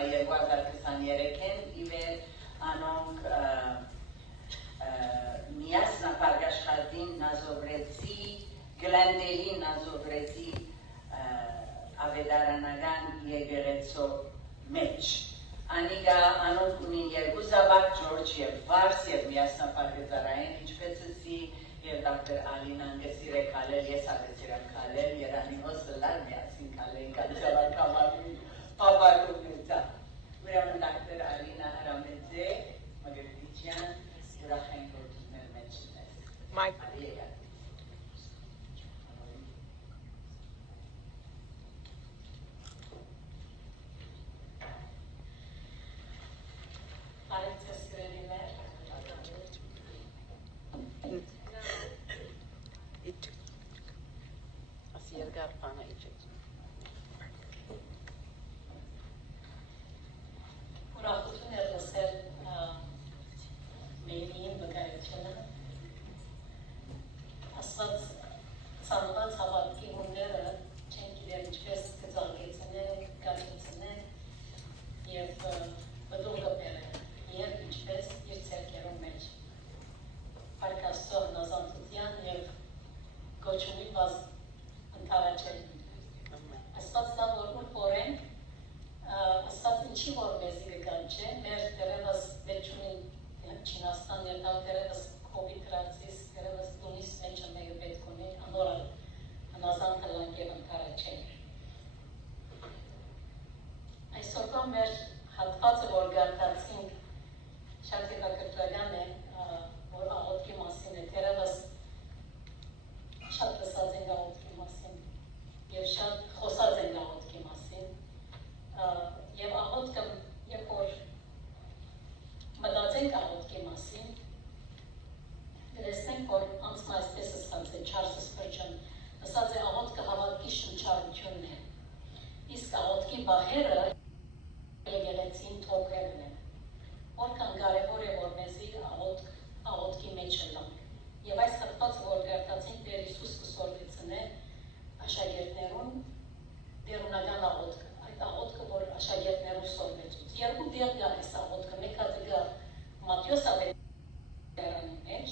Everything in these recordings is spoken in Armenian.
2023-ին իվեր անոնք միասնապարգ աշխատին նազովրեցի, գլանդելի նազովրեցի ավետարանական եկեղեցու մեջ։ Անիկա անոնք ունին երկու զավակ, Ջորջ և Վարս և միասնապարգ ծառային ինչպեսսի և դոկտոր Ալինան գսիրե քալել, ես ագսիրեմ քալել, երանի հոստլար միասին քալեին կան զավակավարին պապարումնեցա։ Ուրեմն դոկտոր Ալինա Արամեձե, Մգրդիչյան, ուրախ ենք որ մեր մեջ ես։ Մայք։ Ուրախություն էր լսել մերիին վկայությունը, ասված ծանված հավատքի հունները չեն գիտեր ինչպես կծաղկեցնեն, կակեցնեն և բդուղ կպերեն, և ինչպես իր ցերկերում մեջ։ Պարկաստո հնազանդության և գոչումի բազ ընթարաչել։ Ասված դա որ ուր պորենք, ասված ինչի որ մեզի գգան չէ, մեր դերևս վեճունին Չինաստան ներդավ դերևս կովիդ ռացիս, դերևս դունիս մեջը մեկը պետք ունի, անորը հնազանդ հլանք և ընթարաչենք։ Այսօրվա մեր հատվածը, որ գարտացինք, շատ հետաքրքրական է, որ աղոթքի մասին է, դերևս շատ լսած ենք աղոթքի մասին և շատ խոսած ենք աղոթքի մասին և աղոթքը, երբ որ մտածենք աղոթքի մասին, կտեսնենք, որ անցն այսպես ասած է, Չարլզ Սփըրջեն ասած է աղոթքը հավատքի շնչառությունն է, իսկ աղոթքի բահերը եկեղեցին թոքերն են, որքան կարևոր է, որ մեզի աղոթքի մեջ լանք և այս հատվածը, որ գարտացինք Տեր Հիսուս կսորվեցնե աշակերտներուն դերունական աղոթքը, այդ աղոթքը, որ աշակերտներուն սորվեցուց։ Երկու դեր գա այս աղոթքը, մեկ հատը գա Մատթեոս ավետարանի մեջ,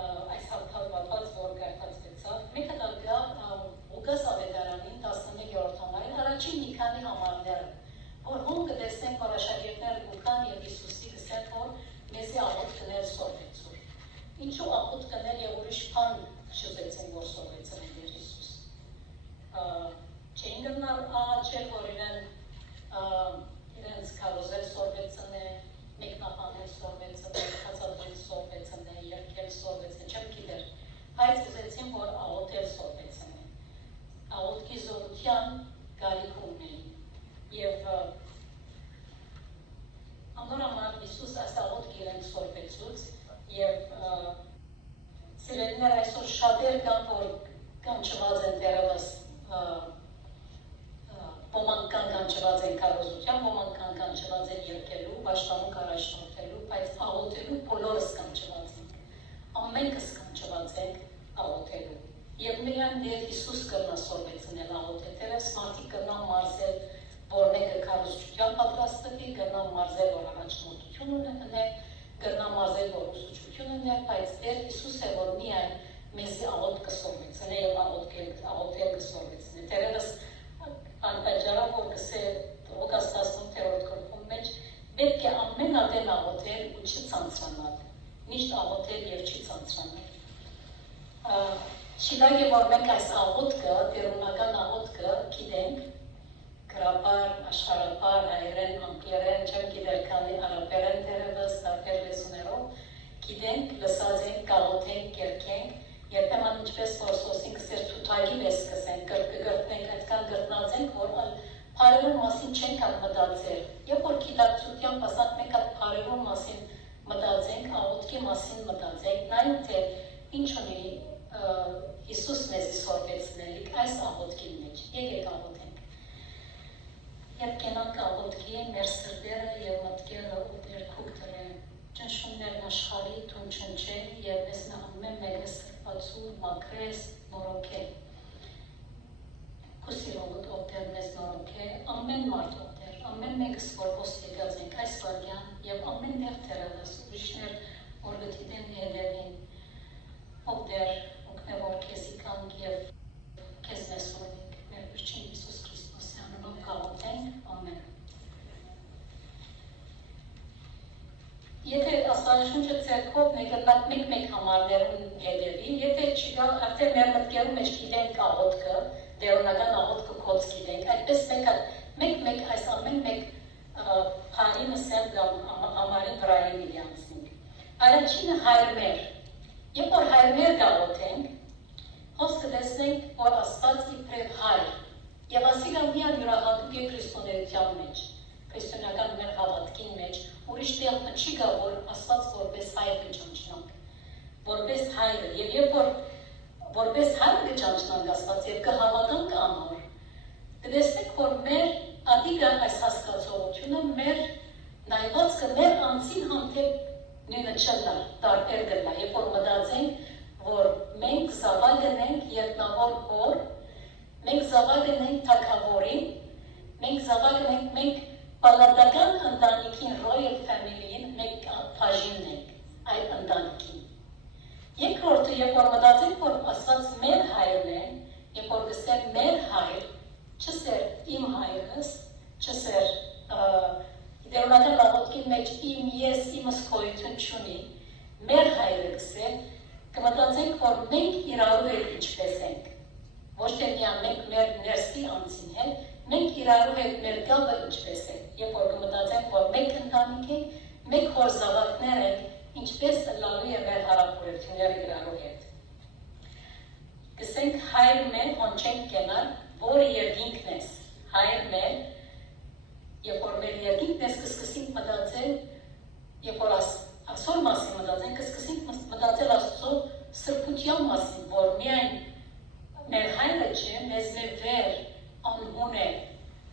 այս հատված, որ գարտացվեցավ, մեկ հատը գա Ղուկաս ավետարանին 11-րդ համարին, առաջին մի քանի համարները, որ հոն կտեսնենք, որ աշակերտները գուքան և Հիսուսի գսեն, որ մեզի աղոթ կներ սորվեցուր։ Ինչու աղոթ կներ և ուրիշ բան շզեցին, որ սորվեցրեն Տեր Հիսուս։ Չէին գնալ աղաչել, որ իրենց քարոզել սորվեցնե, մեկնաբանել սորվեցնե, հացադրել սորվեցնե, երկել սորվեցնե, չեմ գիտեր, բայց ուզեցին, որ աղոթել սորվեցնե։ Աղոթքի զորության գարիք ունեին և անոր համար Հիսուս այս աղոթք իրենք սորվեցուց և սիրելիներ այսօր շատեր կան, որ կանչված են դերևս ոմանք կան կանչված են քարոզության, ոմանք կան կանչված են երկելու, պաշտամունք առաջնորդելու, բայց աղոթելու բոլորս կանչված ենք, ամենքս կանչված ենք աղոթելու և միայն Տեր Հիսուս կրնա սորվեցնել աղոթել, դերևս մարդիկ կրնան մարզել, որ մեկը քարոզչության պատրաստվի, կրնան մարզել, որ առաջնորդություն ունե, կրնան մարզել, որ ուսուցչություն ունե, բայց Տեր Հիսուս է, որ միայն մեզի աղոթ կսորվեցնե և աղոթել կսորվեցնե, դերևս անպայճառով, որ կսե Ղուկաս 18-րդ գլխում մեջ, պետք է ամեն ատեն աղոթել ու չի ցանցրանալ, միշտ աղոթել և չի ցանցրանալ։ Շիտակ է, որ մենք այս աղոթքը, տերունական աղոթքը գիտենք, գրաբար, աշխարհաբար, հայերեն, անգլերեն, չեմ գիտեր քանի արաբերեն դերևս, տարբեր լեզուներով, գիտենք, լսած ենք, կաղոթենք, կերքենք, երբեմն ինչպես որ սոսին կսեր թութագի վես կսենք, կգրտնենք, այդքան գրտնած ենք, որ բարևոն մասին չենք հատ մտածել, երբ որ գիտակցությամբ ասած մենք հատ բարևոն մասին մտածենք, աղոթքի մասին մտածենք, նայում թե ինչ ունի Հիսուս մեզի սորվեցնելիք այս աղոթքի մեջ, եկեք աղոթենք։ Երբ կենանք աղոթքի, մեր սրտերը և մտքերը ու Տեր քուք տրեն, ճնշումներն աշխարհի թուն չնչեն և մեզ ամեն մեկը սրբացու, մաքրես, նորոգե։ Քու սիրողդ ով Տեր մեզ նորոգե, ամեն մարդ ով Տեր, ամեն մեկս որպես եկած ենք այս վարյան եւ ամեն տեղ թերալս ուրիշներ որ գտին հետևին ով դեր օգնավոր քեզի կանք եւ քեզ մեսօրիկ մեր Քրիստոս Հիսուս Քրիստոսի անունով գաղութենք ամեն Եթե աստվածաշունչը ցերկով նկատակ մեկ համարներուն հետևի, եթե չկա արդեն մեր մտքերում մեջ գիտենք աղոթքը, դերոնական աղոթքը կոց գիտենք, այդպես մեկ այս ամեն մեկ հարինը սեր համարին վրայի միլիանցնենք։ Առաջինը հայրմեր, երբ որ հայրմեր գաղոթենք, խոսքը տեսնենք, որ Աստված իբրև հայր, եւ ասիկա միան յուրահատուկ է քրիստոնեության մեջ, քրիստոնեական մեր հավատքին մեջ, ուրիշ տեղ չի գա, որ Աստված որպես հայր կճանչնանք, որպես հայրը, եւ երբ որ որպես հայր կճանչնանք Աստված եւ կհավատանք անոր, կտեսնենք, որ մեր ադիգա այս հասկացողությունը մեր նայվածքը մեր անձին հանդեպ նույնը չլա, տարբեր գլա, երբ որ մտածենք, որ մենք զավակ ենք երկնավոր հոր, մենք զավակ ենք թագավորին, մենք զավակ ենք մենք Պալատական ընտանիքին, royal family-ին մենք բաժին ենք այդ ընտանիքին։ Երկրորդը, երբ որ մտածենք, որ Աստված մեր հայրն է, երբ որ գսեր մեր հայր, չսեր իմ հայրս, չսեր դերոնական աղոթքի մեջ իմ ես, իմս գոյություն չունի, մեր հայրը գսեր, կմտածենք, որ մենք իրարու հետ ինչպես ենք, ոչ թե միան մենք մեր ներսի անձին հետ, մենք իրարու հետ մեր գալը ինչպես է, երբ որ կմտածենք, որ մեկ ընտանիք ենք, մեկ հոր զավակներ ենք, ինչպես լալու է մեր հարաբերությունները իրարու հետ։ Գսենք հայր մեր հոնչենք կենալ, որը երկինքն ես, հայր մեր, երբ որ մեր երկինքն ես կսկսենք մտածել, երբ որ ասոր մասին մտածենք, կսկսենք մտածել Աստծո սրբության մասին, որ միայն մեր հայրը չէ, մեզ մեր վեր անհուն է,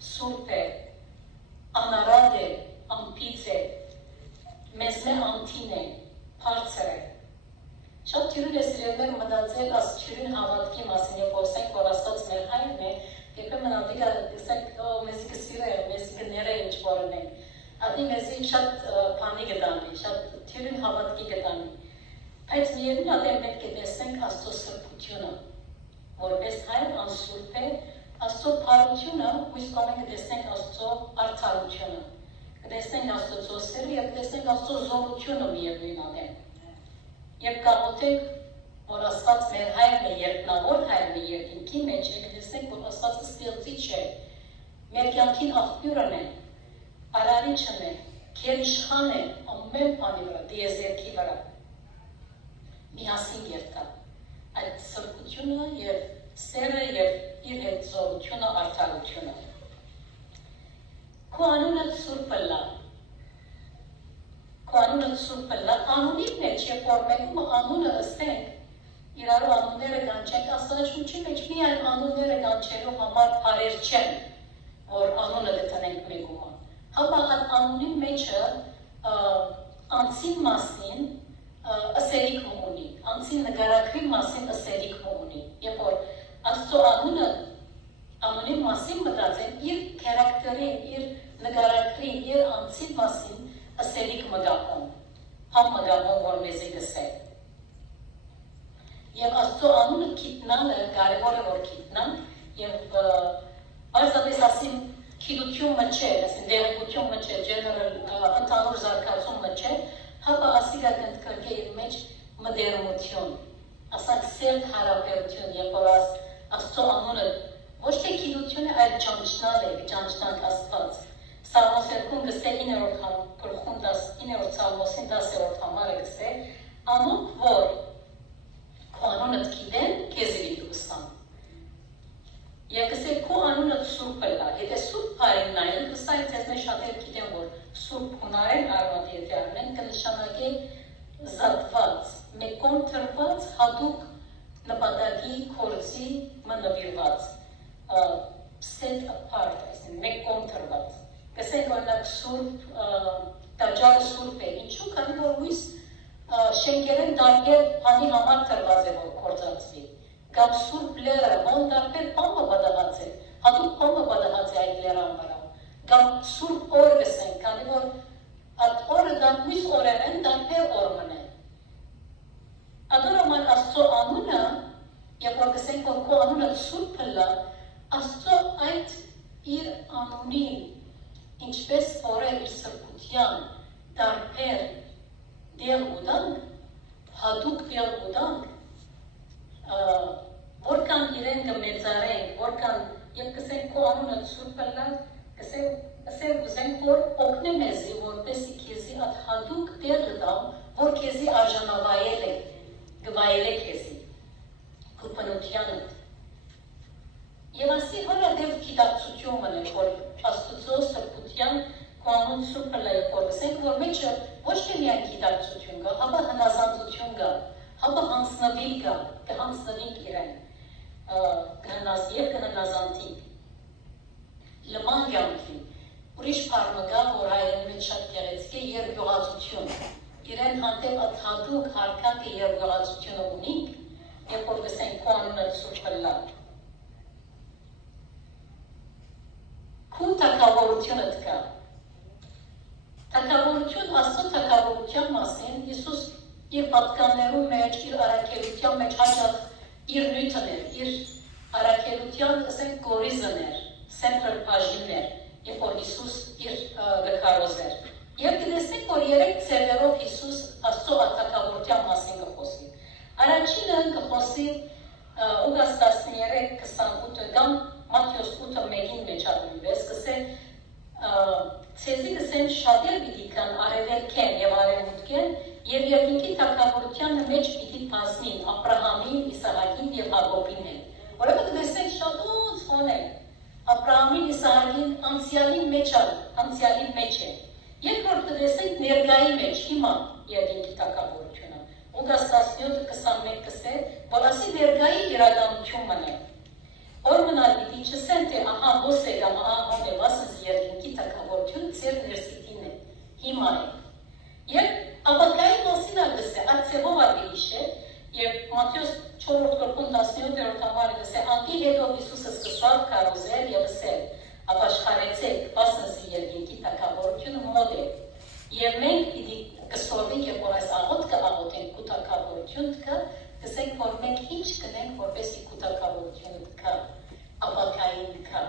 սուրբ է, անարատ է, անպից է, մեզ մեր անթին է, բարձր է։ Շատ թյուրին է սիրելներ մտածել աստչյուրին հավատքի մասին, երբ ասենք, որ Աստված մեր հայրն է, երբեմն ադիկա գսենք, մեզի կսիրե, մեզի կները ինչ-որն ենք, ադի մեզի շատ բանի գտանի, շատ թյուրին հավատքի գտանի, բայց միևնույն ադեմ պետք է տեսնենք Աստծո սրբությունը, որպես հայր անսուրբ է, Աստծո փառությունը, հույս կոնենք կտեսնենք Աստծո արդարությունը, կտեսնենք Աստծո սերը և կտեսնենք Աստծո զորությունը միևնույն ադեմ։ Երբ կաղոթենք, որ Աստված մեր հայրն է, երկնավոր հայրն է երկինքի մեջ է, կտեսնենք, որ Աստվածը ստեղծիչ է, մեր կյանքին աղբյուրն է, արարիչն է, քերիշխան է, ամեն բանի վրա, դիեզերքի վրա, միասին երկա, այդ սրբությունը և սերը և իր հետ զորությունը, արդարությունը։ Քո անունը սուրբը լա, քո անունը սուրբը լա, անունի մեջ, երբ որ մեկումը անունը ըստենք, իրարու անունները կանչենք, աստվածաշունչի մեջ միայն անունները կանչելու համար բարեր չեն, որ անունը դտնենք մեկումը։ Հապա անունի մեջը անձին մասին ըսելիք ունի, անձին նգարակրի մասին ըսելիք ունի, երբ որ Աստծո անունի մասին մտածեն իր քարակտերին, իր նգարակրին, իր անձի մասին ըսելիք մգապում, համ մգապում, որ մեզի գսել։ Եվ Աստծո անունը գիտնալը կարևոր է, որ գիտնանք և բարձրապես ասիմ քիդությունը չէ, դեղեկությունը չէ, ընդհանուր զարգացումը չէ, հապա ասիկա կնդկրկե իր մեջ մդերմություն, ասանք սերտ հարաբերություն, երբ որ Աստծո անունը ոչ թե գիտություն է, այլ ճանչնալ է, ճանչնանք Աստված։ Սաղմոս 2-ում գսե 9-րդ Սաղմոսին 10-րդ համարը գսե, անոնք, որ քո անունըդ գիտեն, քեզի վիդու կստան։ Եվ գսե քո անունըդ սուրբը լա, եթե սուրբ բարին նայել, գսա ինձ մեզ շատեր գիտեն, որ սուրբ հունարեն արմատ եթե արմեն, կնշանակե զատված, մեկոն թրված, հատուկ նպատակի կորցի մնվիրված, set apart, այսին մեկ կոմ թրված։ Կսենք օրինակ սուրբ, տաճարը սուրբ է, ինչու, քանի որ ույս շենքերեն տարբեր բանի համար թրված է, որ կործածվի։ Կամ սուրբ լերը, ոն տարբեր պամը բադահած է, հատուկ պամը բադահած է այդ լերան վրա։ կամ սուրբ օր գսենք, քանի որ այդ օրը դան մյուս օրեր են, դան փեր օր մնեն։ Ադորոման Աստծո անունը, երբ որ գսենք որ քո անունը սուրբ լա, Աստծո այդ իր անունին, ինչպես օրեր իր սրբության, դարբեր դեղ ուտանք, հատուկ դեղ ուտանք, որքան իրեն կմեծարենք, որքան և կսենք քո անունը սուրբ լա, կսենք ուզենք որ օգնե մեզի, որպեսի քեզի այդ հատուկ տեղը տամ, որ քեզի արժանավայել է, գվայել է քեզի, քո բնությանը։ Եվ ասի հորադև գիտակցություն մնենք, որ Աստուծո սրբության քո անուն սուրբը լա, որ գսենք, որ մեջը ոչ թե միայն գիտակցություն կա, հապա հնազանդություն կա, հապա հանձնվիլ կա, կհանձնվինք իրեն, կհնազանդինք։ Լման կյանքի, ուրիշ պարմը կա, որ հայերեն մեջ շատ գեղեցիկ է երկյուղացություն, իրեն հանդեպ այդ հատուկ հարկակը երկյուղացությունը ունինք, երբ որ գսենք քո անունը սուրբը լա։ Քու թագավորությունդ կա։ Թագավորություն, Աստծո թագավորության մասին Հիսուս իր պատկաններում մեջ, իր առաքելության մեջ հաճախ իր նյութն էր, իր առաքելության, ասենք, գորիզն էր, սենտրալ բաժիններ, երբ որ Հիսուս իր գքարոզ էր։ Եվ կտեսնենք, որ երեք ծևերով Հիսուս Աստծո թագավորության մասին կխոսի։ Առաջինը կխոսի Ուգաս 13:28 կամ Մատթեոս 8:1-ին մեջ առնվես, կսեն ցեզի կսեն շատեր պիտի կան արևելքեն եւ արևմուտքեն եւ երկինքի թագավորության մեջ պիտի բազմին Աբրահամին, Իսահակին եւ Հակոբին հետ։ Որովհետեւ կտեսնենք շատուց ֆոն է Աբրահամին, Իսահակին անցյալի մեջ է։ Երկրորդ կտեսնենք ներկայի մեջ հիմա երկինքի թագավորությունը։ Ուգաս 17:21 կսե, որ ասի ներկայի իրականությունն է։ Որ մնալ պիտի չսեն, թե ահա հոս է կամ ահա հոմևասս երկինքի թագավորություն ծեր ներսիտին է, հիմա է։ Եվ ապակայի մասին ագս է, այդ ծևով ագիրիշ է, և Մատթեոս 4:17 համարը գս է, անկի հետով Հիսուսը սկսավ կարոզել և ասել, ապաշխարեցեք, բասնսի երկինքի թագավորությունը մոտ է։ Եվ մենք պիտի կսորվենք, երբ որ այս աղոթքը աղոթենք քու թագավորություն կա, կսենք, որ մենք ինչ կնենք, որպեսզի քու թագավորությունը կա, ապակային կա։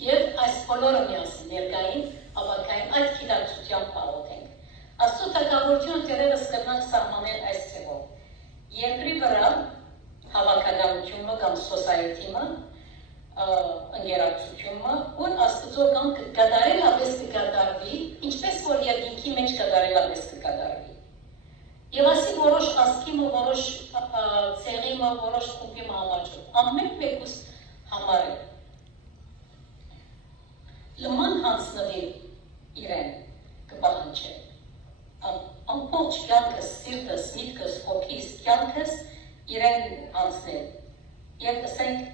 Եվ այս բոլորը միասին ներկային, ապակային այդ գիտակցությամբ աղոթենք։ Աստծո թագավորությունը դեռևս կրնանք սահմանել այս ձևով։ Երկրի վրա հավաքականությունը կամ սոսայետիմը, ընկերակցությունը, որ Աստծո կամ կգադարելապես կգադարվի, ինչպես որ երկինքի մեջ կգադարելապես կգադարվի։ Եվ ասի որոշ ասկիմը, որոշ ցեղիմը, որոշ խումբիմը համաճում։ Ամեն մեկուս համար է։ Լման հանձնվի իրեն կպահանջել։ Ամբողջ կյանքս, սիրտս, միտքս, հոգիս, կյանքս իրեն հանձնել։ Եվ ասենք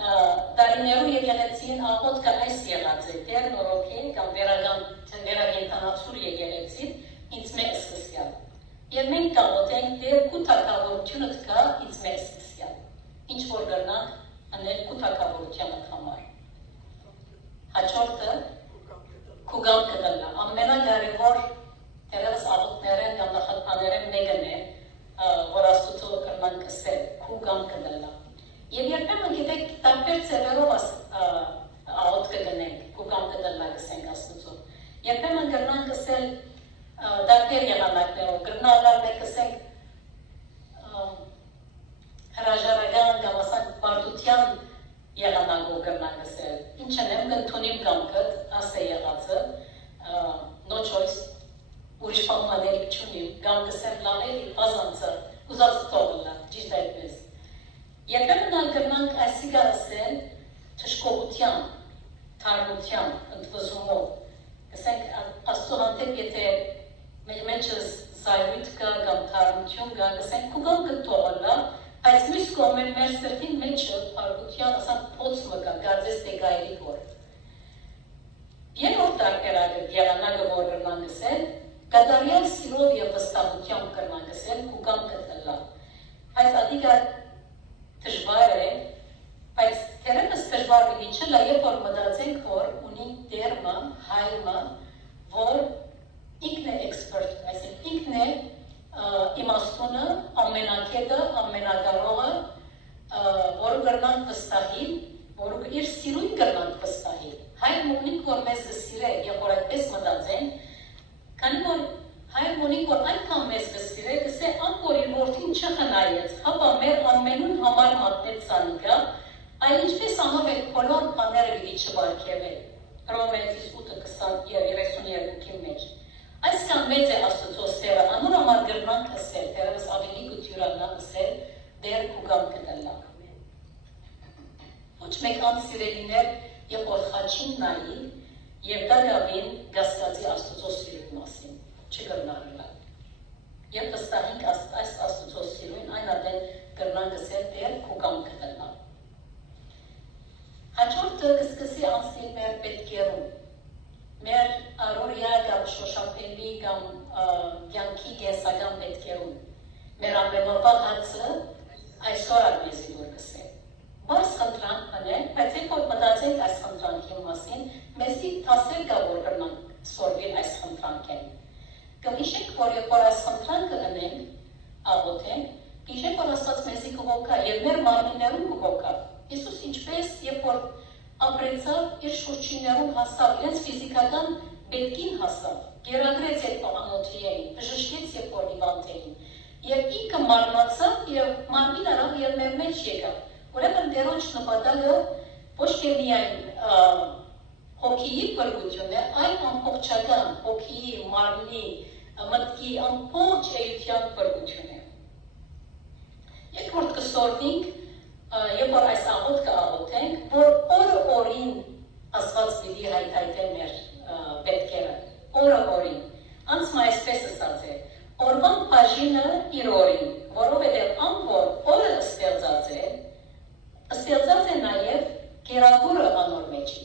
դարիներու եկեղեցին աղոթքը այս եղած է, դեր նորոգել կամ վերագենտանացուր եկեղեցին ինձ մեր սկսյալ։ Եվ մենք կաղոթենք դեր քու թագավորությունդ կա ինձ մեր սկսյալ, ինչ որ գրնանք անել քու թագավորությանդ համար։ Հաջորդը քու գամքը դլա, ամենակարևոր դերևս աղոթներեն կամ նախատաներեն մեկն է, որ Աստուծո կրնանք կսել, քու գամքը դլա։ Եվ երբեմն գիտեք տարբեր ծևերով աղոթքը գնենք, քու գամքը դլա գսենք Աստուծո։ Երբեմն գրնանք կսել տարբեր եղանակներով, գրնալար մեկ կսենք հրաժարական կամ ասանք բարդության եղանակով գրնանք կսել։ Ինչն եմ գնթունիմ գամքըտ, աս է եղածը, no choice, ուրիշ պամմաներիք չունիմ, գամ կսեմ լավելի, բազանցը, ուզած թողլա, ճիշտ այդպես։ Երբեմն անգրնանք այսիգա ասել թշկողության, թարմության, ընդվզումով, կսենք Աստծո հանդեպ եթե մեր մեջս զայրույթ կա կամ թարմություն կա, կսենք քու գամ կթողլա, այս մյուս կողմեն մեր սրտին մեջը թարմության, ասանք փոցմը կա, գարձես թե գայրի որ։ Երորդ տարբերակը եղանակը որ կրնան գսել, կատարյալ սիրով և վստահությամբ կրնան գսել, քու գամ կտլա։ Այս ադիգա դժվար է, բայց թերևս դժվար պիտի չլա, երբ որ մտածենք, որ ունի ունի դերմը, հայրը, որ ինքն է էքսպերտ, այսինքն ինքն է իմաստունը, ամենակետը, ամենակարողը, որը կրնանք վստահին, որը իր սիրույն կրնանք վստահին։ Հայրը ունենք, որ մեզ սիրե, եւ որ այդպես մտածեն, քանի որ հայրը ունենք, որ այնքան մեզ սիրե, կսե անկոր իր որդին չխնայեց, հապա մեր ամենուն համար մատնեց ցանիկա, այլ ինչպես անով այդ բոլոր բաները պիտի չբարգեւեն։ Հռոմեացիս 8:20-32-ի մեջ։ Այսքան մեծ է Աստծո սերը, անոր համար գրնանք ասել, դեռևս ավելի գություրանա ասել, դեր կուգամ կդալա։ Ոչ մեկ անսիրելիներ, եւ որ խաչին նայի, եւ դա գավին գասկածի Աստծո սիրույն մասին, չգրնանելա։ Եվ վստահենք այս Աստծո սիրույն, այն ադեն գրնանք ասել, դեր կուգամ կդալա։ Հաջորդը կսկսի անցնել մեր պետքերում, մեր առօրյա կամ շոշափելի կամ կյանքի կենսական պետքերում, մեր ամենօրվա հարցը այսօր մեզի դուր կսե։ Բայց խնդրանք մնեն, բայց երբ որ մտածենք այս խնդրանքի մասին, մեզի թասեր կա, որ կրնանք սորվել այս խնդրանքեն։ Կհիշենք, որ երբ որ այս խնդրանքը ընենք, աղոթենք, կհիշենք, որ Աստված մեզի կողոքա եւ մեր մարմիններում կողոքա։ Իսուս ինչպես երբ որ ապրեցավ իր շուրջիներում հասավ, իրենց ֆիզիկական պետքին հասավ, գերագրեց երբ անոթի էին, բժշկեց երբ որ հիվանդ էին, եւ ինքը մարմնացավ եւ մարմին արավ եւ մեր մեջ եկավ։ Ուրեմն դերոջ նպատակը ոչ թե միայն հոգիի բրգությունն է, այլ ամբողջական հոգիի, մարմնի, մտքի ամբողջ էության բրգություն է։ Երկրորդ կսորվենք, երբ որ այս աղոթքը աղոթենք, որ օրը օրին Աստված պիտի հայթայթեն մեր պետքերը, օրը օրին։ Անցմա այսպես ասած է, օրվան բաժինը իր օրին, որովհետև անոր օրը ստեղծած է նաև գերագուրը անոր մեջի։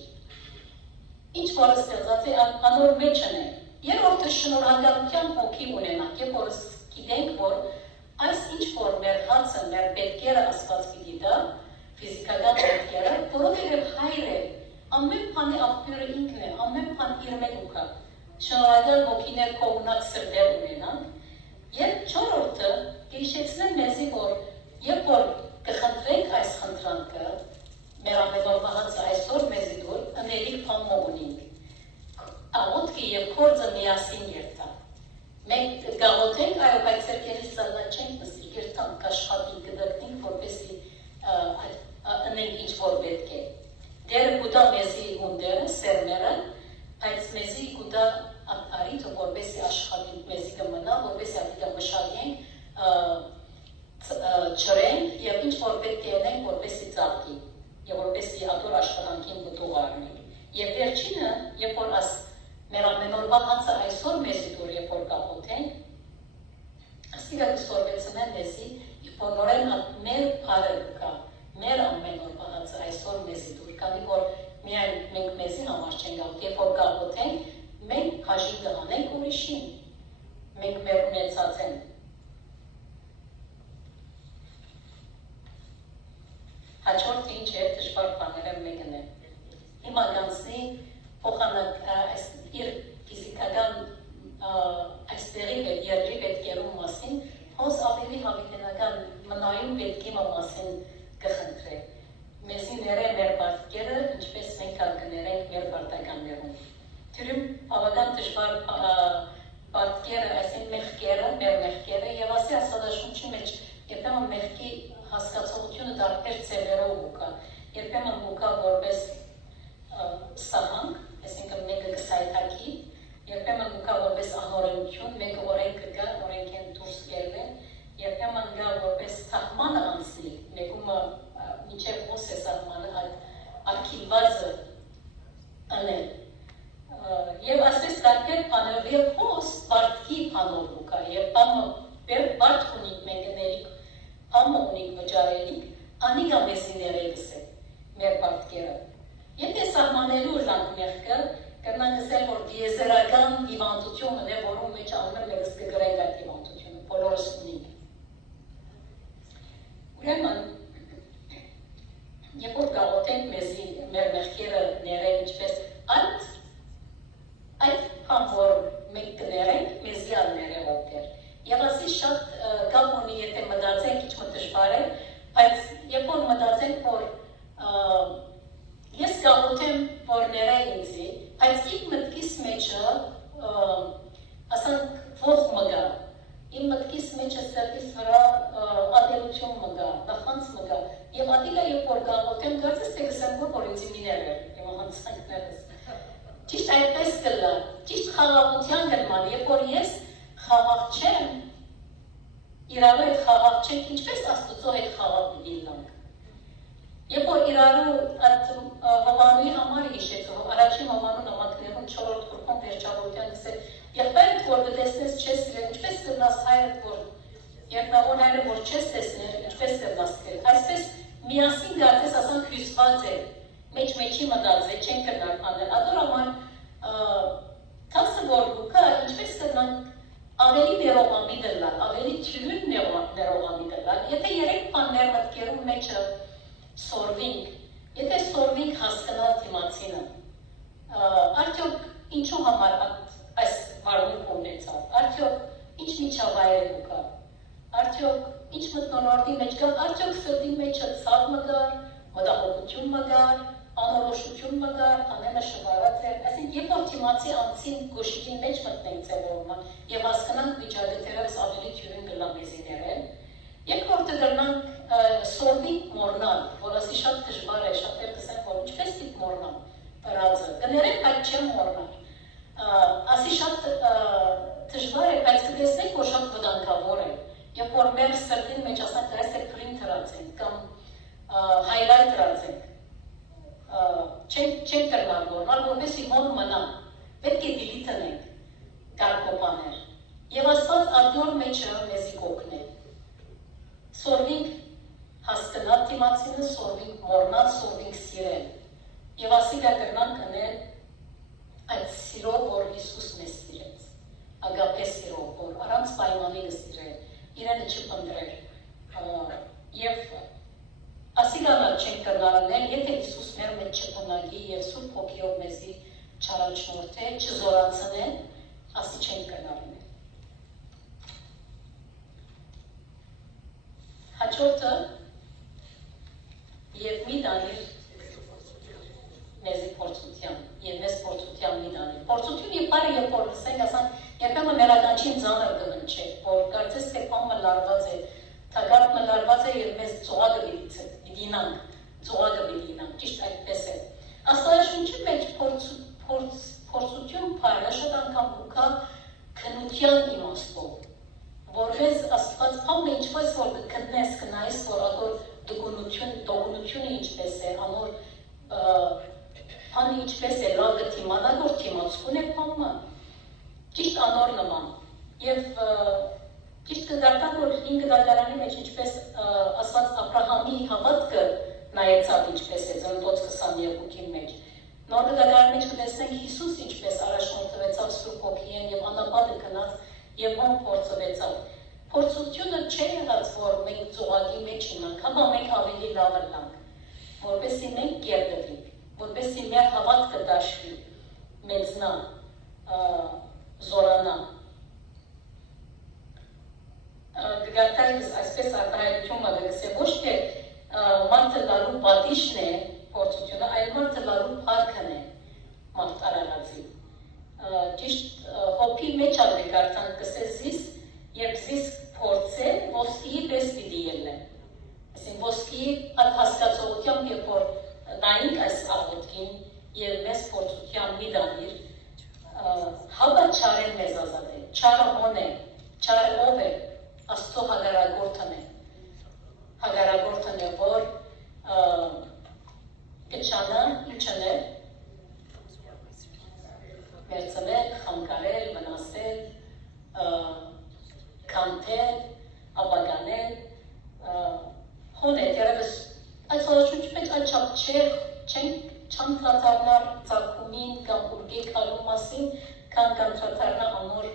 Ինչ որը ստեղծած է անոր մեջն է։ Երրորդը շնորհակալության հոգի ունենանք, երբ որ գիտենք, որ այս ինչ որ մեր հացը, մեր պետքերը Աստված պիտի տա, ֆիզիկական պետքերը, որովհետև հայր է, ամեն բանի աղբյուրը ինքն է, ամեն բան իր մեջ ուկա։ Շնորհակալ հոգիներ կողնակ սրտեր ունենանք։ Եվ չորրորդը կհիշեցնեմ մեզի, որ երբ որ կխնդրենք այս խնդրանքը, մեր ամենօրվա հացը այսօր մեզի դուր, ընելիք բան ունենք։ Աղոթքը եւ քորձը միասին երթա։ Մենք գաղոթենք, այո, բայց սերկերից ծալած չենք նստի, երթանք, աշխատենք, գդակնենք, որպեսզի ընենք ինչ որ պետք է։ Դերը կուտա մեզի հունդերը, սերմերը, բայց մեզի կուտա արիթը, որպեսզի աշխատենք, մեզի կմնա, որպեսզի ատիկա մշակենք, չրենք եւ ինչ որ պետք է ունենք, որպեսզի ծաղկի եւ որպեսզի ատոր աշխատանքին գտուղ առնենք։ Եվ վերջինը, երբ որ մեր ամենօրվա հացը այսօր մեզի դուր երբ որ կաղոթենք, աստիգա կսորվեցնեն մեզի, երբ որ նորեն մեր բարը կա, մեր ամենօրվա հացը այսօր մեզի դուր, քանի որ միայն մենք մեզի համար չենք գաղոթ, երբ որ կաղոթենք, մենք բաժին կհանենք ուրիշին, մենք մեր ունեցած են։ Հաջորդը ինչ է, դժվար բաները մեկն է։ Հիմա գանցնի փոխանակ իր ֆիզիկական այստեղի երկրի պետքերում մասին, հոս ավելի հավիտենական մնայուն պետքի մասին կխնդրե։ Մեզի ները մեր բարդկերը, ինչպես մենք կներենք մեր բարդականներում։ Թյուրում բավական դժվար բարդկերը, այսին մեղքերը, մեր մեղքերը, և ասի աստվածաշունչի մեջ երբեմն մեղքի հասկացողությունը տարբեր ծևերով ուկա, երբեմն ուկա որպես սահանք, այսինքն մեկը կսայթակի, երբեմն ուկա որպես անօրենություն, մեկը օրենքը գա, օրենքեն դուրս գելը, երբեմն գա որպես սահմանը անցնի, մեկումը մինչև ոս է սահմանը արկիլվածը անել։ Եվ ասպես տարբեր բաներ, և ոս բարդքի բանով ուկա, և բարդ ունիք մենգներիք, բամը ունիք վճարելիք, անիգա մեզի ներեգս է, մեր բարդքերը։ Եթե սահմանելու լանք մեղքը, կրնան ասել, որ դիեզերական հիվանդությունն է, որում մեջ անում մեկս կգրենք այդ հիվանդությունը, բոլորս ունիք։ Ուրեմն, երբ որ գաղոթենք մեզի մեր մեղքերը ներեն ինչպես, այլ Բայց իմ մտքիս մեջը ասանք ող մգա, իմ մտքիս մեջը սրտիս վրա ադելություն մգա, նախանց մգա, եւ ադիլա երբ որ գաղոտեմ, գարցես թե գսեմ որ ինձիմիներ էր, իմ հանցանքներս։ Ճիշտ այդպես կլա, ճիշտ խաղաղության գրման, երբ որ ես խաղաղ չեմ, իրարու հետ խաղաղ չենք, ինչպես Աստծո հետ խաղաղ դիլանք։ Երբ որ իրարու այդ Հովանուի համար հիշեցու, առաջին Հովանու նամակներում 4-րդ գրքում վերջավորության գսել, եղբայրդ որ գտեսնես չես սիրել, ինչպես կրնաս հայրդ որ երկնավոր հայրը որ չես տեսնել, ինչպես կրնաս սիրել։ Այսպես միասին գարտես ասանք հյուսված է, մեջի մտածել, չեն կրնար անել, ադոր համար տասը որ գուկա, ինչպես կրնանք ավելի ներողամի դլալ, ավելի թյուն ներողամի դլալ, եթե երեք պաններ մտկերում մեջը սորվինք, եթե սորվինք հասկնալ թիմացինը, արդյոք ինչու համար այս վարմունք ունեցավ, արդյոք ինչ միջավայր է ուկա, արդյոք ինչ մտնոլորդի մեջ կան, արդյոք սրտի մեջը ցավ մգար, մտահոգություն մգար, անորոշություն մգար, անելը շվարած էր, այսինքն երբ որ թիմացի անցին գոշիկի մեջ մտնենք ձևորումը եւ հասկանանք վիճակը դերևս ավելի թյուրին գլա մեզիներեն, երկրորդը գրնանք սորվինք մորնալ, որ ասի շատ դժվար է, շատեր կսեն, որ ինչպես դիք մորնալ պրածը, կներեք, բայց չեմ մորնալ, ասի շատ դժվար է, բայց կտեսնենք, որ շատ վտանգավոր է, երբ որ մեր սրտին մեջ ասանք դրես է print հրացենք կամ highlight հրացենք, չենք կրնալ նորմալ, որպես իհոն մնա, պետք է դիլիտ ընենք կարկոպաներ, և ասված ադյոր մեջը մեզի կոգնել, սորվինք հասկնալ թիմացինը, սորվինք մորնալ, սորվինք սիրել, և ասիկա կրնան կնել այդ սիրով, որ Հիսուս մեզ սիրեց, ագապե սիրով, որ առանց պայմանի սիրել, իրենը չպնդրեր, և ասիգանալ չենք կրնարանել, եթե Հիսուս մեր մեջ չպնագի և Սուրբ Հոգիով մեզի չարաչնորդ է, չզորացնեն, ասի չենք կրնարանել։ Հաջորդը և մի դանիր մեզի փորձության, և մեզ փորձության մի դանիր։ Փորձություն և բարը երբ որ լսենք, ասանք, երբեմն մերականչին ձանր կհնչեր, որ կարծես թե պամը լարված է, թագարը լարված է և մեզ ծողագը դինանք, ծողագը դինանք, ճիշտ այդպես է։ Աստվածաշունչի մեջ փորձություն բարը շատ անգամ ուկա քնության իմաստով, որպես Աստված պամը ինչպես որ կգտնես կնայես, որ ադոր դոգունությունը ինչպես է, անոր պանը ինչպես է, լագը թիմանակ, որ թիմացկուն է պամը, ճիշտ անոր նման, և ճիշտ կգարտան, որ 5 դարանի մեջ ինչպես ասված Աբրահամի հավատքը նայեցավ ինչպես է, Ծննդոց 22-ի մեջ, նոր դարանի մեջ կտեսնենք Հիսուս ինչպես առաջնորդվեցավ Սուրբ Հոգիեն և անապատը գնաց և հոն փորձվեցավ։ Փորձությունը չէ եղած, որ մենք ծողակի մեջ ինանք, հապա մենք ավելի լավ լանք, որպեսի մենք կերդվենք, որպեսի մեր հավատքը դաշվի, մեծնա, զորանա։ Գգարտայս այսպես արտահայտություն մագսե ոչ թե մարդը լալու պատիշն է փորձությունը, այլ մարդը լալու փառքն է մարդ արարածի։ Ճիշտ հոփի մեջ ալ գգարտան կսե զիս, երբ զիս փորձե, ոսկիի պես պիտի ելնեն։ Այսինքն ոսկիի այդ հասկացողությամբ, երբ որ նայինք այս աղոտքին և մեզ փորձության մի դանիր, հապա չար են մեզ ազատել, չարը հոն է, չարը ով է, Աստծո հագարագործն է, որ կչանա ինչն է, վերցնել, խանգարել, վնասել, կանթել, ապագանել, հոն է, դերևս այս հորաշունչի մեջ այդ չապ չեն թրաթարնար ծակումին կամ ուրգեկ հալու մասին, կան թրաթարնա անոր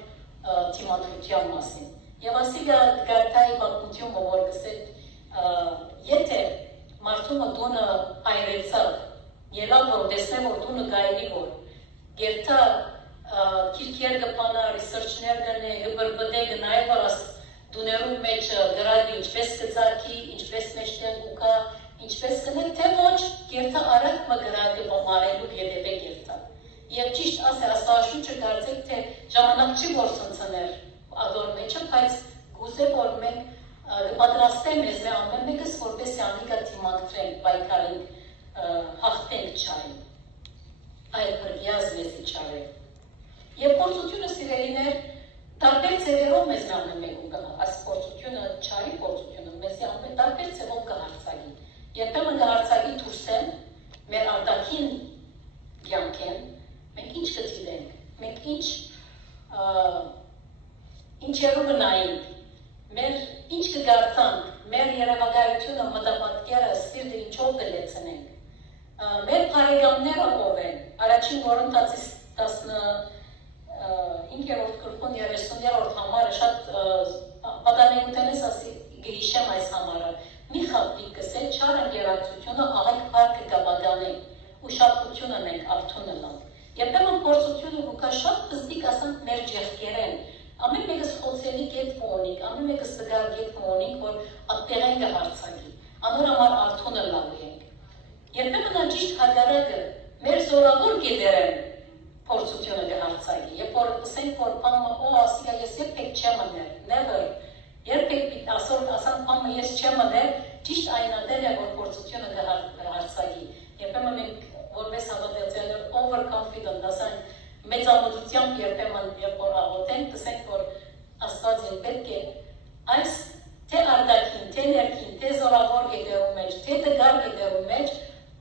թիմադրության մասին։ Եվ ասիգա գարտայի պատմություն որ գսել, եթե մարդումը դունը այրեցավ, ելավ որ դեսնե որ դունը գայլի որ, գերտա կիրքեր գպանա, ռիսրչներ գնե, գբրբդե գնայ որ աս դուներում մեջ գրադի ինչպես կծակի, ինչպես մեջտեղ ուկա, ինչպես կնե, թե ոչ գերտա արակ մգրադի պամարելու հետևե գերտա։ Եվ ճիշտ ասել, աստվածաշունչը կարծեք թե ժամանակ չի որ ցնցներ ադոր մեջը, բայց գուզե որ մենք պատրաստենք մեզ ամեն մեկս որպես անիկա դիմակտրենք, պայքարենք, հաղթենք չարին։ Այդ բրգյազ մեզի չարել։ Եվ փորձությունը սիրելիներ տարբեր ձևերով մեզ ամեն մեկում կհա, այս փորձությունը չարի փորձությունը մեզի ամեն տարբեր ձևով կհարցակի։ Երբեմն կհարցակի դուրսեն մեր արտաքին կյանքեն, մենք ինչ կտիրենք, մենք ինչերու կնայենք, մեր ինչ կգործանք, մեր երևակայությունը մտապատկերը սիրտը ինչով կլեցնենք, մեր բարեկամները ով են, առաջին Կորինթացիս 15-րդ գլխուն 30-րդ համարը շատ պատանեկութենես ասի գհիշեմ այս համարը, մի խապիկ կսել չար ընկերակցությունը աղեք պարկը կապագանենք ու շատությունը մենք արդունը լանք։ Երբեմն փորձությունը ուկա շատ պզդիկ ասանք մեր ջեղկերեն, ամեն մեկս խոցելի կետ մոնիկ, ամեն մեկս տգար կետ մոնիկ, որ ատտեղեն կհարցակի, անոր համար արդունը լավի ենք։ Երբեմն ճիշտ հագարակը մեր զորավոր կետերեն փորձությունը կհարցակի, երբ որ ասենք որ պամը օ ասիկա ես երբեք չեմ անել, never, երբեք ասան պամը ես չեմ անել, ճիշտ այնադել է որ փորձությունը կհարցակի, երբեմն մենք որպես հավատացյալներ overconfident, ասենք մեծամտությամբ երբեմն երբ որ աղոթենք, տեսենք որ Աստվածին պետք է այս թե արտաքին, թե ներքին, թե զորավոր գետերու մեջ, թե տգար գետերու մեջ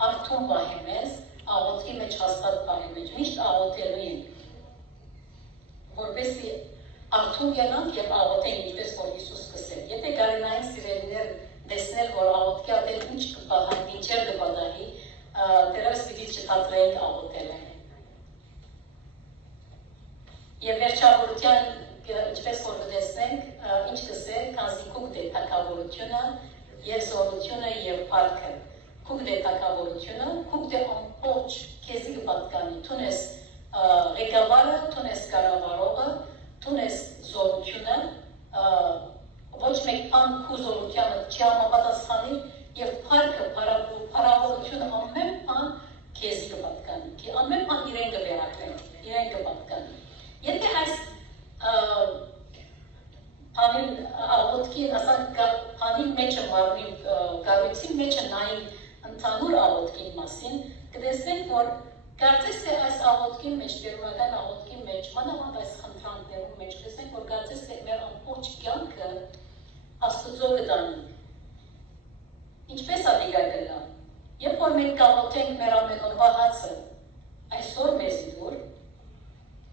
արդուն պահի մեզ, աղոթքի մեջ հաստատ պահի մեջ, միշտ աղոթելու ենք, որպեսզի արդուն գնանք եւ աղոթենք ինչպես որ Հիսուս կսել։ Եթե կարենային սիրելիներ տեսնել որ աղոթքի ատել ինչ կպահան, ինչեր կպատահի, դերևս պիտի չթատրեինք աղոթել են։ Եվ վերջավորության ինչպես որ կտեսնենք, ինչ կսել, քանզի քուք դե թակավորությունը եւ զորությունը եւ փառքը։ Քուք դե թակավորությունը, քուք դե ամբողջ քեզի կպատկանի, թունես ղեկավարը, թունես կառավարողը, թունես զորությունը, ոչ մեկ բան քու զորությանը չի համապատասխանի եւ փառքը, փառավորությունը ամեն բան քեզի կպատկանի, ամեն բան իրեն կվերակրեն, իրեն կպատկանի։ Եթե այս բանին աղոթքին, ասանք բանին մեջը մարմին, գարույցի մեջը նային ընդհանուր աղոթքին մասին, կտեսնենք, որ կարծես թե այս աղոթքի մեջ, բերումական աղոթքի մեջ, մանավանդ այս խնդրանքներում մեջ, կտեսնենք, որ կարծես թե մեր ամբողջ կյանքը Աստծո կտանենք։ Ինչպես ադիգա կլա, երբ որ մենք կաղոթենք մեր ամենօրվա հացը, այսօր մեզի դուր,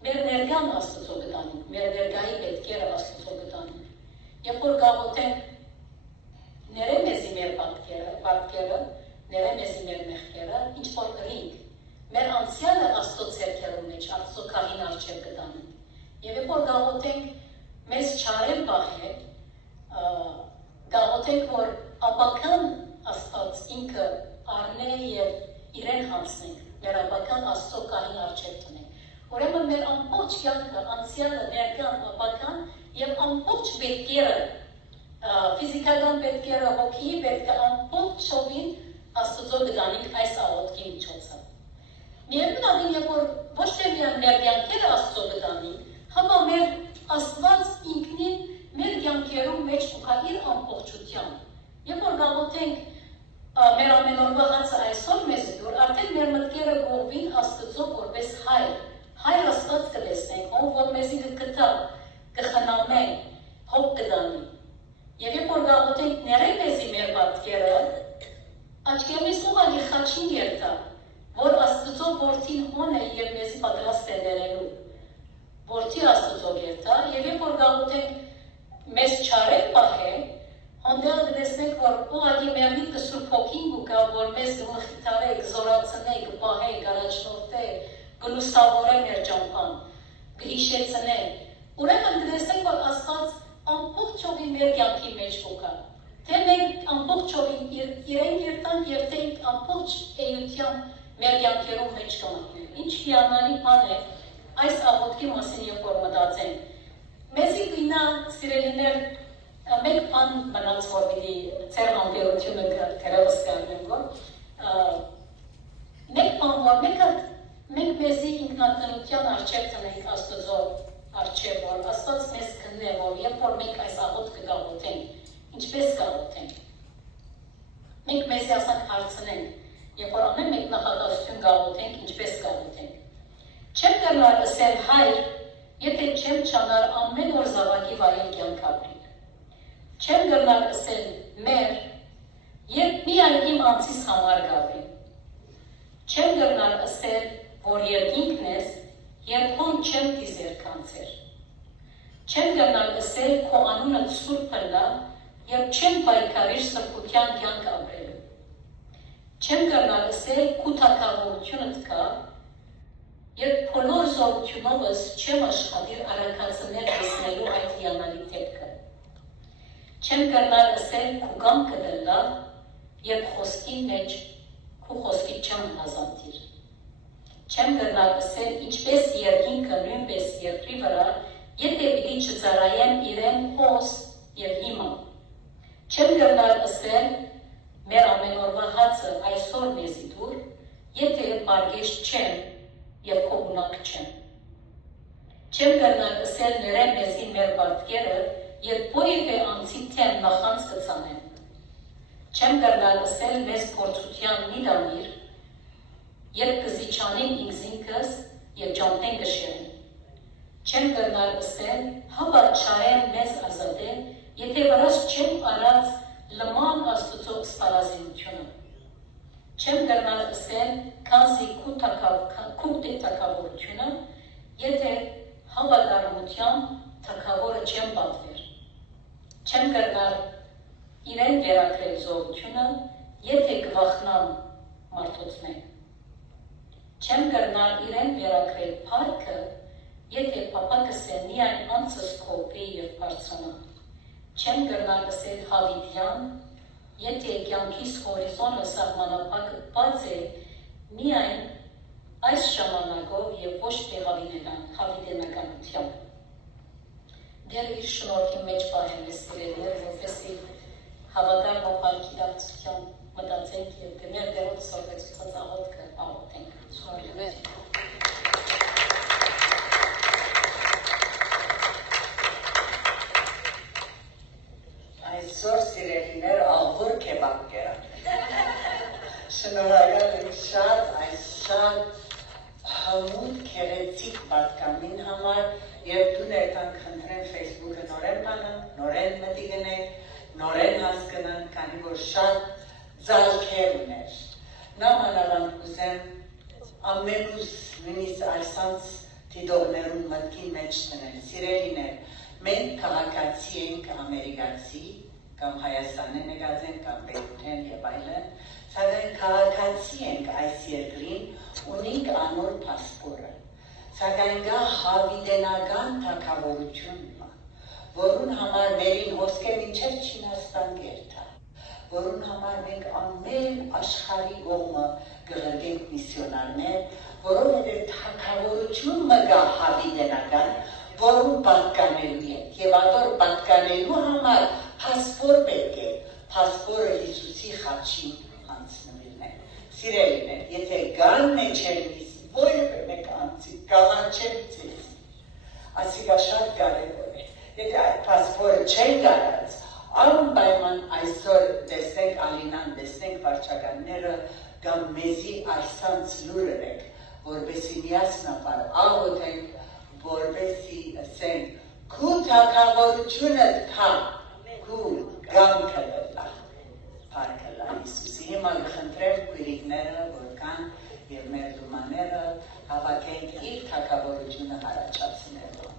մեր ներգան Աստծո կտանենք, մեր ներգայի պետքերը Աստծո կտանենք։ Երբ որ կաղոթենք ները մեզի մեր պատկերը, ները մեզի մեր մեղքերը, ինչ որ կրինք, մեր անցյալը Աստծո ձեռքերում մեջ, Աստծո քահին առջև կտանենք։ Եվ երբ որ կաղոթենք մեզ չարեն պահել, կաղոթենք որ ապական Աստված ինքը առնե եւ իրեն հանցնենք, մեր ապական Աստծո քահին առջև տնենք։ Ուրեմն մեր ամբողջ կյանքը, անցյալը, ներկան, ապական եւ ամբողջ պետքերը, ֆիզիկական պետքերը, հոգի պետքը ամբողջովին Աստծո կտանենք այս աղոթքի միջոցով։ Միևնույն adin, երբ որ ոչ թե միայն մեր կյանքերը Աստծո կտանենք, հապա մեր Աստված ինքնին մեր կյանքերում մեջ ուղղա իր ամբողջությամբ։ Երբ որ կաղոթենք մեր ամենօրվա հացը այսօր մեզ դուր, արդեն մեր մտքերը գողվին Աստծո որպես հայր Աստված կտեսնենք, ով որ մեզի կգտա, կխնամե, հոգ կտանի։ Եվ երբ որ կաղոթենք ները մեզի մեր պատկերը, աչքերից ուղղակի խաչին երթա, որ Աստծո որդին հոն է եւ մեզի պատրաստ է ներելու։ Որդի Աստծո երթա, եւ երբ որ կաղոթենք մեզ չարեք պահել, հանդեղ կտեսնենք, որ ուղղակի մեր միտքը Սուրբ Հոգին կգա, որ մեզ կմխիթարե, կզորացնե, կպահե, կառաջնորդե, կլուսավորե մեր ճամփան, կհիշեցնե։ Ուրեմն կտեսնենք, որ Աստված ամբողջովին մեր կյանքի մեջ կգա։ Թե մենք ամբողջովին իրեն երթանք եւ թե ամբողջ էությամբ մեր կյանքերում մեջ կմտնենք։ Ինչ հիանալի բան է այս աղոթքի մասին, երբ որ մտածենք։ Մեզի գինա սիրելիներ մեկ բան մնաց, որ պիտի ձեր համբերությունը թերևս կայնեմ, որ մեկ բան, որ մեկը Մենք մեզի ինքնատենության առջև տնենք Աստծո առջև, որ Աստված մեզ կնե, որ երբ որ մենք այս աղոտ կգաղութենք, ինչպես գաղութենք։ Մենք մեզի ասանք հարցնենք, երբ որ ամեն մեկ նախատասություն գաղութենք, ինչպես գաղութենք։ Չեմ կրնար ասել հայր, եթե չեմ չանար ամեն օր զավակի վայել կյանք ապրիլ։ Չեմ կրնար ասել մեր, երբ միայն իմ անձիս համար գավրին։ Չեմ կրնար ասել, որ երկինքն ես, երբոն չեմ դիզեր կանցեր։ Չեմ կրնար ասել քո անունը սուրբ լա, երբ չեմ պայքարիր սրբության կյանք ապրելու։ Չեմ կրնար ասել քո թագավորությունդ կա, երբ բոլոր զորությունովս չեմ աշխատիր արաքացնել տեսնելու այդ հիանալի դեպքը։ Չեմ կրնար ասել քո կամքը դլա, երբ խոսքի մեջ քո խոսքի չեմ հազանտիր։ Չեմ կրնար ասել ինչպես երկինքը նույնպես երկրի վրա, եթե պիտի չծառայեմ իրեն հոս եւ հիմա։ Չեմ կրնար ասել մեր ամենօրվա հացը այսօր մեզի դուր, եթե բարգեշ չեմ եւ քո ունակ չեմ։ Չեմ կրնար ասել ներեմ մեզի մեր բարդկերը, երբ որևէ անձի թեմ նախանց կցանեմ։ Չեմ կրնար ասել մեզ փորձության մի դանիր, երբ կզիչանին ինքս եւ ճամփեն կշերեն։ Չեմ կրնար ասել հավա չարեն մեզ ազատել, եթե վրաս չեմ արած լման Աստծո սպառազինությունը։ Չեմ կրնար ասել քանզի քու թագավորությունը, եթե հավատարմության թագավորը չեմ պատվեր։ Չեմ կրնար իրեն վերակրել զորությունը, եթե կվախնամ մարդոցնեն։ Չեմ կրնար իրեն վերակրել փառքը, եթե պապակս է միայն անձս կոպի եւ բարձրանա։ Չեմ կրնար ասել հավիտյան, եթե կյանքիս հորիզոնը սահմանափակված է միայն այս ժամանակով եւ ոչ թե հավիտենականությամբ։ Դեր իր շնորհքի մեջ պահեմ ես սիրելիներ, որպեսզի հավատալ փոխարքի դարձության մտածենք եւ դեր դերոց սովետացած աղոթքը աղոթենք։ Շնորհակալ Այսօր սիրելիներ աղվոր քեբաբ կերա։ Շնորհակալ եմ շատ այս շատ համուտ քերեցիկ պատկամին համար եւ դու ներկան խնդրեմ Facebook-ը նորեն բանան, նորեն մտի գնեք, նորեն հասկանան, քանի որ շատ ձալքեր ուներ։ Նամանավանդ կուզեմ ամենուս նույնիսկ այսանց դիտողներուն մտքի մեջ տնել, սիրելիներ, մենք քաղաքացի ենք ամերիկացի, կամ Հայաստանի նկատենք, կամ Բեյրութեն եւ այլն, սակայն քաղաքացի ենք այս երկրին, ունենք անոր պասպորը, սակայն կա հավիտենական թագավորություն, որուն համար մերին հոսքը մինչև Չինաստան գերտա, որուն համար մենք ամեն աշխարհի կողմը կղրկենք միսիոնարներ, որովհետև թագավորություն մգա հավիտենական, որուն պատկանելու ենք եւ ադոր պատկանելու համար պասպոր պետք է, պասպորը Հիսուսի խաչին անցնվելն է։ Սիրելիներ, եթե գանն է չերնիս, որևէ մեկ անձի կաղաչեմ ձեզ, ասիկա շատ կարևոր է, եթե այդ պասպորը չեն գարած, անպայման այսօր տեսնենք Ալինան, տեսնենք վարչականները կամ մեզի այսանց լուրեր եք, որպեսի միասնապար աղոթենք, որպեսի ասենք, քու թագավորությունը կա, քու գամքը լա, փառքը լա Հիսուսի։ Հիմա կխնդրեմ քույրիկները, որ կան եւ մեր դումաները հավաքենք իր թագավորությունը հարաճացնելու համար։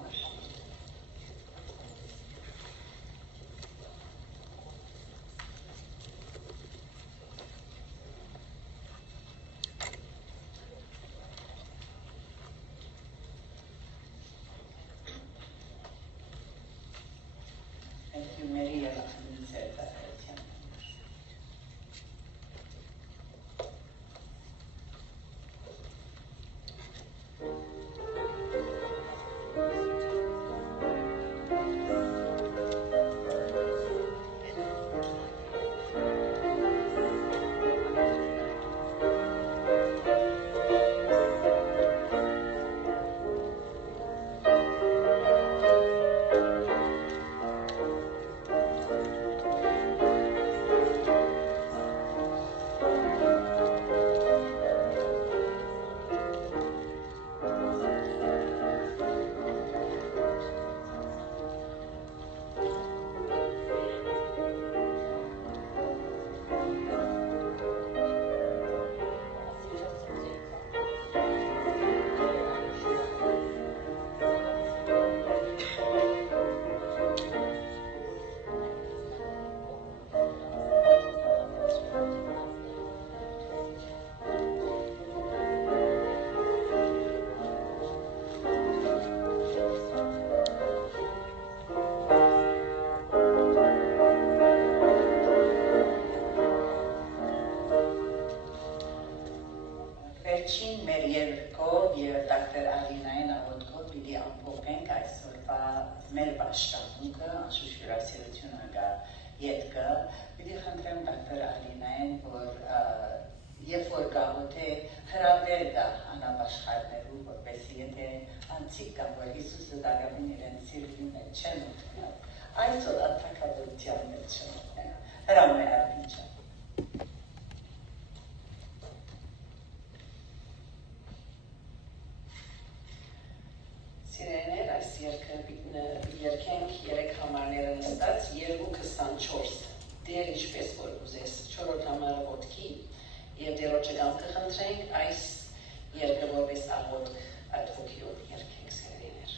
ոտքով պիտի ամփոփենք այսօրվա մեր պաշտամունքը, անշուշտ հյուրասիրությունը գա ետքը, պիտի խնդրեմ դոկտոր Ալինային, որ երբ որ գաղութ է հրավեր գա անապաշխարներու, որպեսի եթե անցիկ կա, որ Հիսուսը դարավին իրեն սիրվի մեջ չեն ուտնել, այսօր ատակավորության մեջ չեն ուտնել, հրամ է արպիչը։ Սիրեներ, այս երկենք երեք համարները նստած, 2:24, դեր ինչպես որ ուզես, 4-րդ համարը ոտքի, և դերոջը գամ կխնդրենք, այս երկը որպես աղոտք այդ ոգիով երկենք սիրեներ։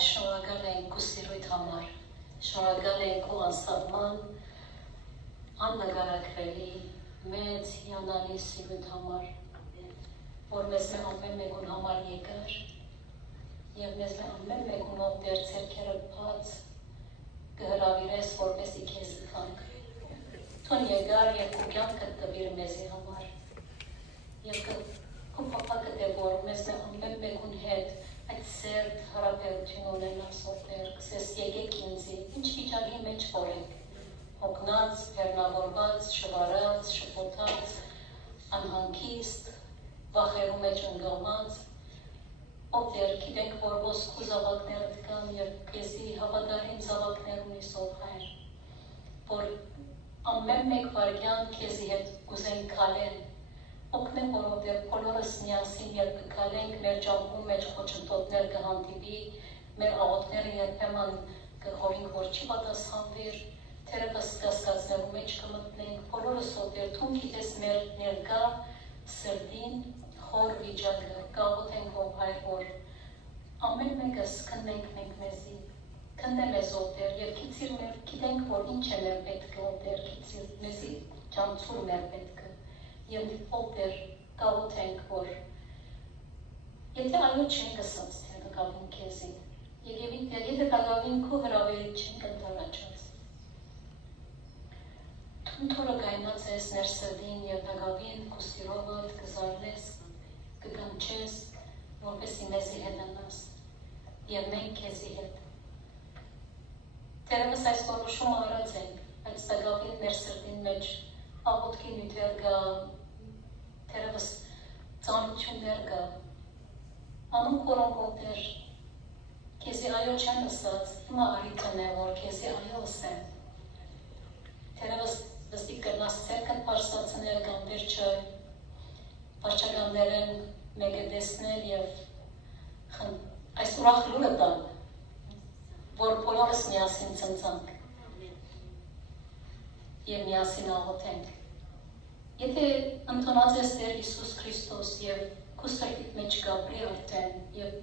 Շնորհակալ ենք քո սիրույթ համար, շնորհակալ ենք քո անսահման, աննկարագրելի, մեծ հիանալի սիրույթ համար, որ մեզ մե ամեն մեկուն համար եկար, և մեզ մե ամեն մեկունով դեր ձեռքերը բաց կհրավիրես, որպեսզի քեզ գանք։ Թուն եկար և քո կյանքը տվիր մեզի համար, և քո փափակը դե որ մեզ մե ամեն մեկուն հետ այդ սերտ հարաբերություն ունենաս ովտեր, կսես եկեք ինձի, ինչ վիճակի մեջ որ եք, հոգնած, հեռնավորված, շվարած, շփոթած, անհանգիստ, վախերու մեջ ընկալված, ովտեր գիտենք, որ ոսկու զավակներդ կան և քեզի հավատարիմ զավակներ ունիս ով Հայր, ամեն մեկ վարքյան քեզի հետ կուզենք քալեն, օգնեն, որովհետև բոլորս միասին երբ կքալենք, մեր ճամփու մեջ խոչընդոտներ կհանդիպի, մեր աղոթքները երբեմն կխորինք, որ չի պատասխանվիր, թերևս կասկածներու մեջ կմտնենք, բոլորս ոտեր թուն գիտես մեր ներկա սրտին խոր վիճակը, կաղոթենք ով հայր, որ ամեն մեկս քննենք մենք մեզի, քննե մեզ ոտեր, և գիտիր մեր, գիտենք, որ ինչ է մեր պետքը ոտեր, գիտիր մեզի ճանցուր մեր պետքը, և ոտեր կաղոթենք, որ եթե այո չենք ասած, թե կգավին քեզի, եթե կգավին քո հրավերից չենք ընդառաջած, թունթորը գայնած ես ներ սրդին և նագավին քո սիրովդ կզարնես, կգանչես, որպեսի մեզի հետանաս և մենք քեզի հետ։ Թերևս այս որոշումը արած ենք, բայց նագավին մեր սրդին մեջ աղոթքի նյութեր կա, թերևս ծանրություններ կա, անոնք որոնք ոտեր քեզի այո չեն ասած, հիմա առիթն է, որ քեզի այո ասեմ։ Թերևս վստիկ կրնաս ցերկդ պարսացնել կամ վերջը վարչականներեն մեկը տեսնել և այս ուրախ լուրը տալ, որ բոլորս միասին ծնծանք և միասին աղոթենք։ Եթե ընդունած ես Տեր Հիսուս Քրիստոս և քո սրտիդ մեջ գաբրի արդեն և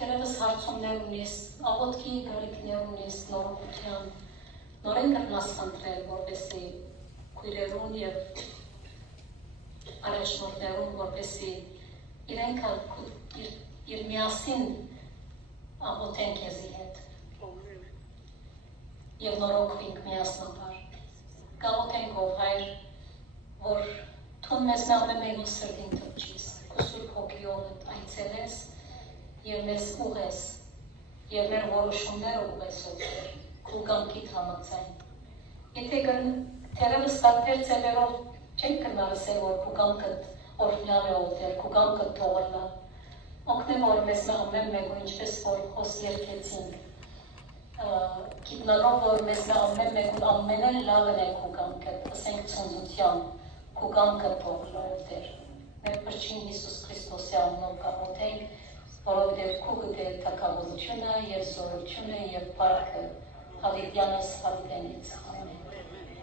թերևս հարցումներ ունիս, աղոթքի գարիքներ ունիս, նորոգության, նորեն կրնաս խնդրել, որպեսզի քույրերուն և առաջնորդներուն, որպեսզի իրենք իր միասին աղոթեն քեզի հետ և նորոգվենք միասնաբար։ Կաղոթենք ով հայր, որ թուն մեզ ամեն մեկուն սրտին թրջիս, քո սուրբ հոգիովդ այցելես և մեզ ուղես, և մեր որոշումները ուղես ովքեր, քո կամքիդ համաձայն։ Եթե թերևս տարբեր ծևերով չենք կնարսել, որ քո կամքդ օրհնյալ է ովքեր, քո կամքդ թողնա, օգնե որ մեզ ամեն մեկուն, ինչպես որ խոս երկեցինք, գիտնալով, որ մեզ ամեն մեկուն ամենեն լավն է քո կամքդ, ասենք ծնծության, քո կամքդ թողնա ովքեր։ Մեր փրկին Հիսուս Քրիստոսի անունով կաղոթենք, որովհետև քո գտե թագավորությունը և զորությունը և փառքը հավիտյանս հավիտենից։ Ամեն։